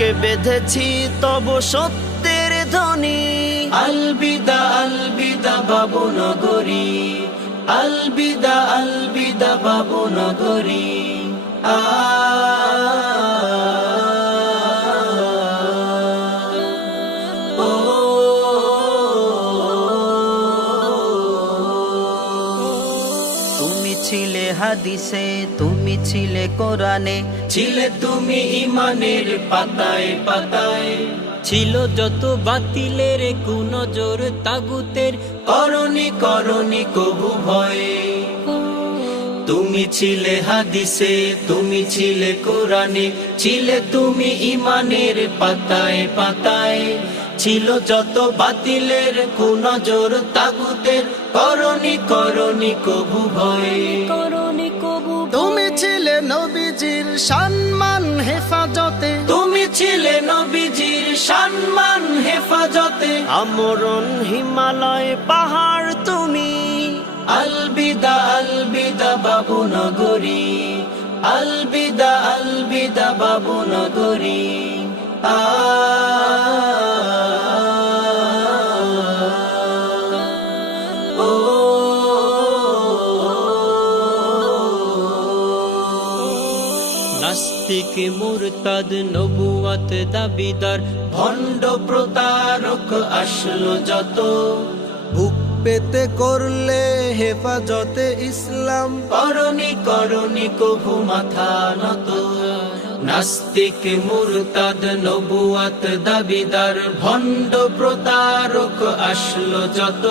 বুকে বেঁধেছি তব সত্যের ধ্বনি। আলবিদা আলবিদা বাবু নগরী, আলবিদা আলবিদা বাবু নগরী। তুমি ছিলে হাদিসে, তুমি ছিলে কোরআনে, ছিলে তুমি ইমানের পাতায় পাতায়। ছিল যত বাতিলের কুনজর তাগুতের, করনি করনি কবু ভয়ে। তুমি ছিলে হাদিসে, তুমি ছিলে কোরআনে, ছিলে তুমি ইমানের পাতায় পাতায়। ছিল যত বাতিলের কুনজর তাগুতের, করনি করনি কবু ভয়ে। তুমি ছিলে নবীজির সম্মান হেফাজতে, তুমি ছিলে নবীজির সম্মান হেফাজতে। আমরণ হিমালয় পাহাড় তুমি। আলবিদা আলবিদা বাবু নগরী, আলবিদা আলবিদা বাবু নগরী। নাস্তিক মুরতাদ নবুয়ত দাবিদার, ভণ্ড প্রতারক আসলো যত। বুক পেতে করলে হেফাজতে ইসলাম, করনি করনি কবু মাথা নত। নাস্তিক মুরতাদ নবুয়ত দাবিদার, ভণ্ড প্রতারক আসলো যত।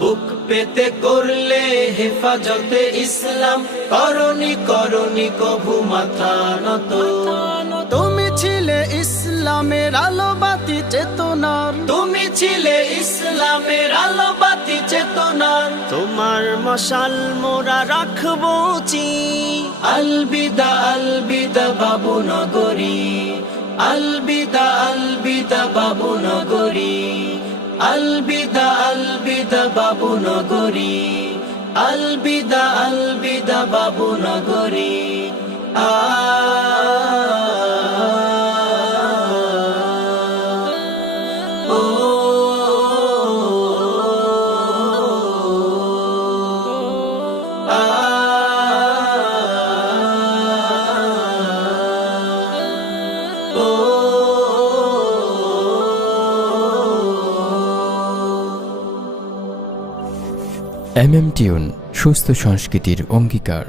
বুক পেতে করলে হেফাজতে ইসলাম, করনি করনি কবু মাথা নত। তুমি ছিলে ইসলামের আলো বাতি চেতনার, তুমি ছিলে ইসলামের আলো বাতি চেতনার। তোমার মশাল মোরা রাখবো চি। আলবিদা আলবিদা বাবু নগরী, আলবিদা আলবিদা বাবু নগরী। আলবিদা আলবিদা বাবু নগরী, আলবিদা আলবিদা বাবু নগরী। টিউন সুস্থ সংস্কৃতির অঙ্গীকার।